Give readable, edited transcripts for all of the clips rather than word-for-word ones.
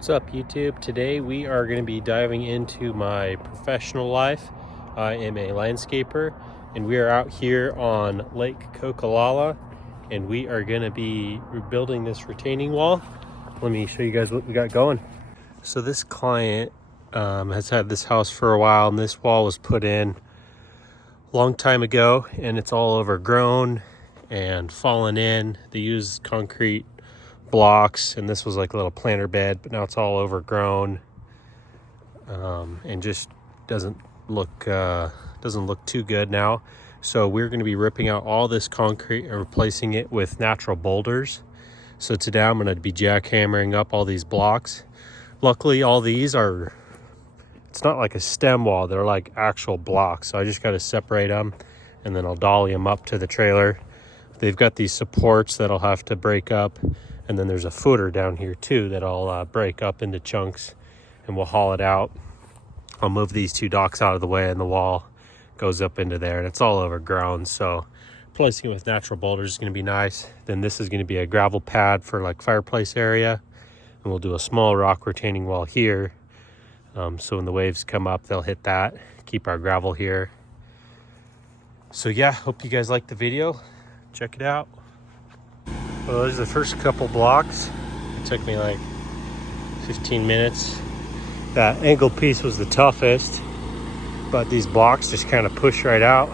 What's up, YouTube? Today we are going to be diving into my professional life. I am a landscaper and we are out here on Lake Kokolala and we are going to be rebuilding this retaining wall. Let me show you guys what we got going. So this client has had this house for a while, and this wall was put in a long time ago and it's all overgrown and fallen in. They use concrete blocks, and this was like a little planter bed, but now it's all overgrown and just doesn't look too good now. So we're going to be ripping out all this concrete and replacing it with natural boulders. So today I'm going to be jackhammering up all these blocks. Luckily all these are, it's not like a stem wall, they're like actual blocks, so I just got to separate them and then I'll dolly them up to the trailer. They've got these supports that I'll have to break up, and then there's a footer down here too that I'll break up into chunks and we'll haul it out. I'll move these two docks out of the way and the wall goes up into there, and it's all overgrown, so replacing it with natural boulders is going to be nice. Then this is going to be a gravel pad for like fireplace area, and we'll do a small rock retaining wall here, so when the waves come up they'll hit that, keep our gravel here. So yeah, hope you guys like the video. Check it out. Well, those are the first couple blocks. It took me like 15 minutes. That angle piece was the toughest, but these blocks just kind of push right out.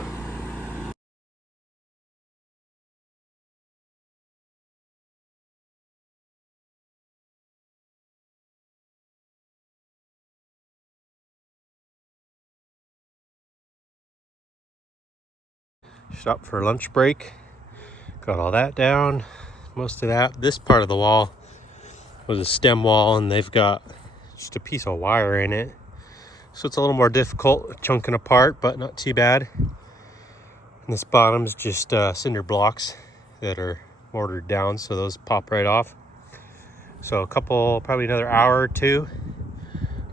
Stopped for a lunch break. Got all that down. Most of that. This part of the wall was a stem wall, and they've got just a piece of wire in it, so it's a little more difficult chunking apart, but not too bad. And this bottom's just cinder blocks that are mortared down, so those pop right off. So probably another hour or two,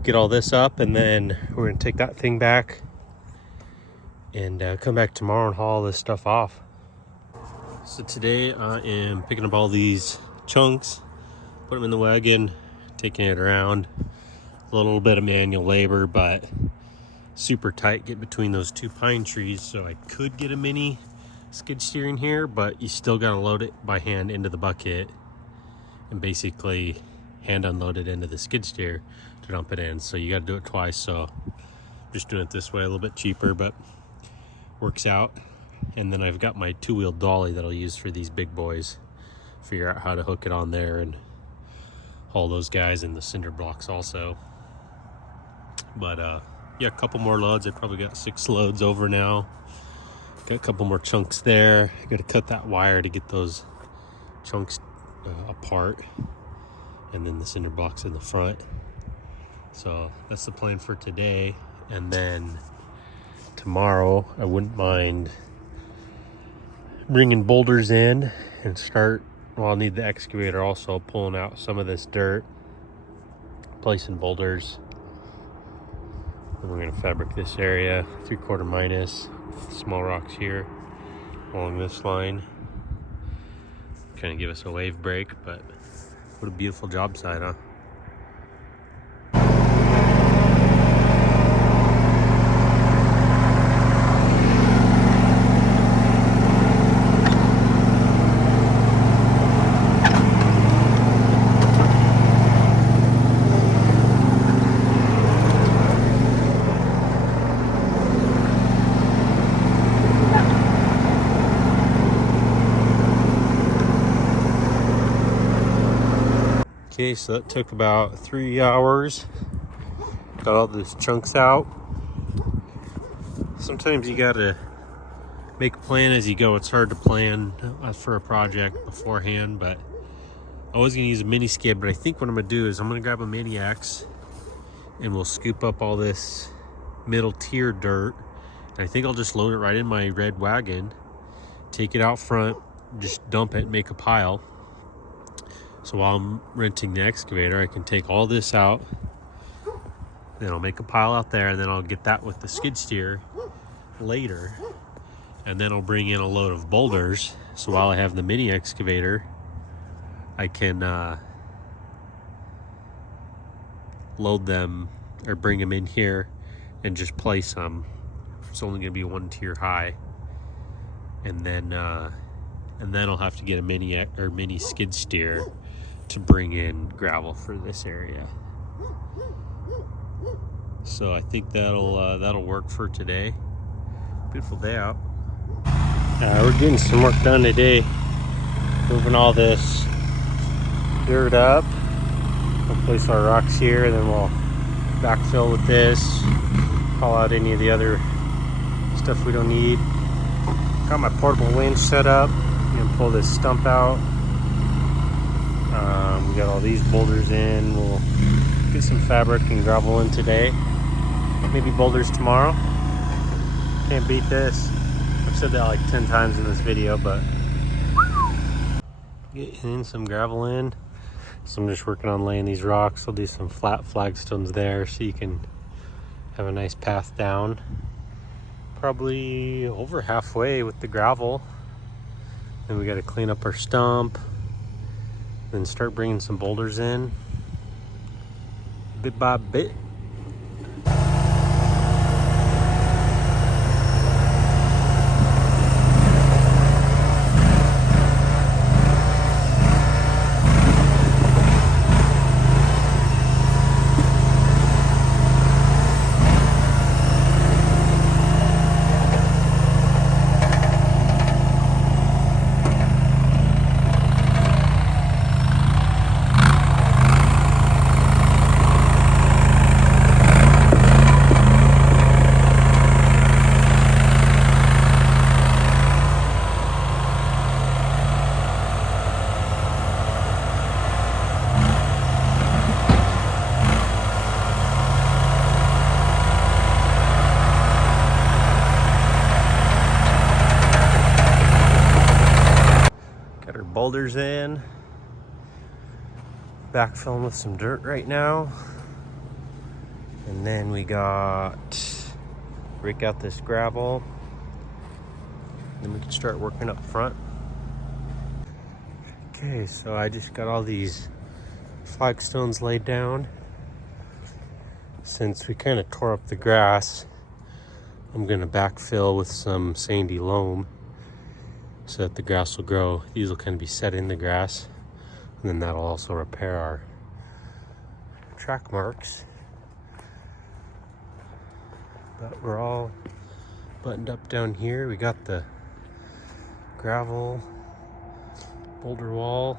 get all this up, and then we're gonna take that thing back and come back tomorrow and haul this stuff off. So today I am picking up all these chunks, put them in the wagon, taking it around. A little bit of manual labor, but super tight get between those two pine trees, so I could get a mini skid steer in here, but you still got to load it by hand into the bucket and basically hand unload it into the skid steer to dump it in. So you got to do it twice, so I'm just doing it this way, a little bit cheaper, but works out. And then I've got my two-wheel dolly that I'll use for these big boys. Figure out how to hook it on there and haul those guys in the cinder blocks also. But yeah, a couple more loads. I probably got 6 loads over now. Got a couple more chunks there. I got to cut that wire to get those chunks apart, and then the cinder blocks in the front. So that's the plan for today. And then tomorrow I wouldn't mind bringing boulders in and start, well, I'll need the excavator also, pulling out some of this dirt, placing boulders. And we're going to fabric this area 3/4 minus, small rocks here along this line, kind of give us a wave break. But what a beautiful job site, huh? Okay, so that took about 3 hours. Got all these chunks out. Sometimes you gotta make a plan as you go. It's hard to plan for a project beforehand, but I was gonna use a mini skid, but I think what I'm gonna do is I'm gonna grab a mini axe and we'll scoop up all this middle tier dirt. And I think I'll just load it right in my red wagon, take it out front, just dump it, make a pile. So while I'm renting the excavator, I can take all this out, then I'll make a pile out there, and then I'll get that with the skid steer later, and then I'll bring in a load of boulders. So while I have the mini excavator, I can load them or bring them in here and just place them. It's only going to be 1 tier high, and then I'll have to get a mini skid steer to bring in gravel for this area. So I think that'll work for today. Beautiful day out. We're getting some work done today, moving all this dirt up. We'll place our rocks here, then we'll backfill with this, haul out any of the other stuff we don't need. Got my portable winch set up. I'm gonna pull this stump out. We got all these boulders in. We'll get some fabric and gravel in today. Maybe boulders tomorrow. Can't beat this. I've said that like 10 times in this video, but getting some gravel in. So I'm just working on laying these rocks. I'll do some flat flagstones there so you can have a nice path down. Probably over halfway with the gravel. Then we got to clean up our stump. Then start bringing some boulders in. Bit by bit. Boulders in, backfilling with some dirt right now, and then we got rake out this gravel, then we can start working up front. Okay, so I just got all these flagstones laid down. Since we kind of tore up the grass, I'm gonna backfill with some sandy loam so that the grass will grow. These will kind of be set in the grass, and then that'll also repair our track marks. But we're all buttoned up down here. We got the gravel boulder wall,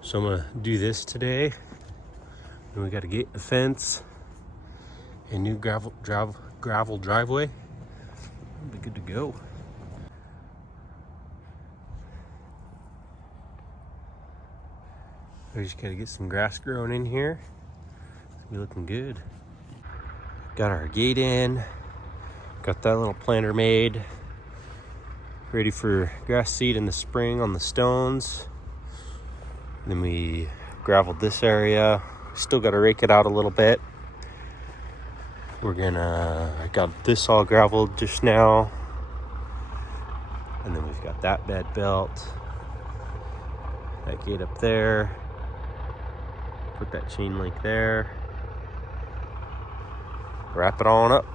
so I'm gonna do this today. And we got a gate and a fence, a new gravel driveway. We'll be good to go. We just gotta get some grass growing in here. It's gonna be looking good. Got our gate in. Got that little planter made. Ready for grass seed in the spring on the stones. And then we graveled this area. Still gotta rake it out a little bit. I got this all graveled just now. And then we've got that bed built. That gate up there. Put that chain link there. Wrap it on up.